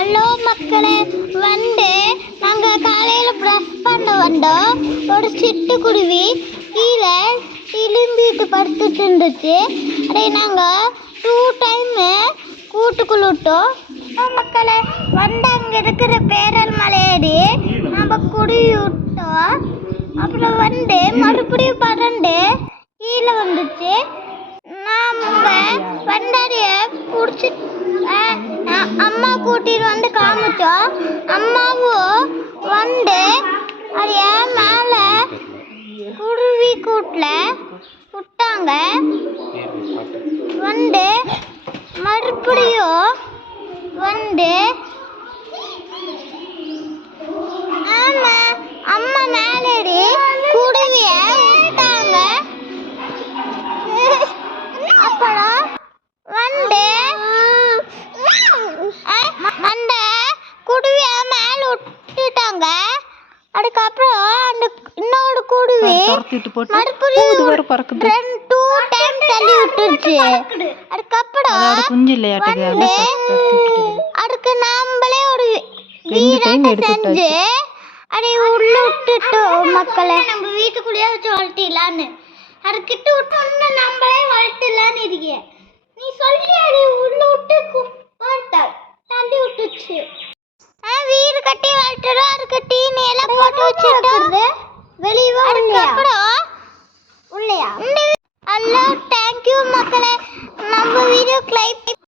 Hello மக்களே, நாங்கள் காலையில் ப்ரஷ் பண்ண வந்தோம். ஒரு சிட்டுக்குருவி கீழே திரும்பிட்டு படுத்துட்டு இருந்துச்சு. அதை நாங்கள் 2 டைமு கூட்டுக்குள்ள விட்டோம். மக்களே அங்கே இருக்கிற பேரல் மலையேறி நம்ம குருவி விட்டோம். அப்புறம் மறுபடியும் பறந்து கீழே வந்துச்சு. நாங்கள் வண்டாரிய பிடிச்சி அம்மா கூட்டிட்டு வந்து காமிச்சோம். அம்மாவும் அது என் மேல குருவி கூட்டில் விட்டாங்க. மறுபடியும் அம்மா மேலேடி குருவிய விட்டாங்க. அப்புறம் அந்த குருவிய மேல விட்டுட்டாங்க. அதுக்கப்புறம் அந்த இன்னொரு குருவி மறுபடியும் 2 டைம் தள்ளி விட்டுருச்சு. அதுக்கப்புறம் அதுக்கு நாமளே ஒரு வீராட்ட செஞ்சு அதை உள்ள விட்டுட்டோம். மக்களை நம்ம வீட்டுக்குள்ளேயே வச்சு வளர்த்திடலான்னு அதுக்கிட்ட விட்டு நம்மளே வளர்த்துலான்னு இருக்கேன். நீ சொல்லி அதை உள்ள விட்டு தள்ளி விட்டுச்சு. வீடு கட்டி வளர்த்துறோம். அதுக்கு டீனி எல்லாம் போட்டு வச்சுருக்கிறது வெளியே. அதுக்கப்புறம் உள்ளையா. ஹலோ, தேங்க்யூ மக்களே. நம்ம வீடியோக்கு லைக்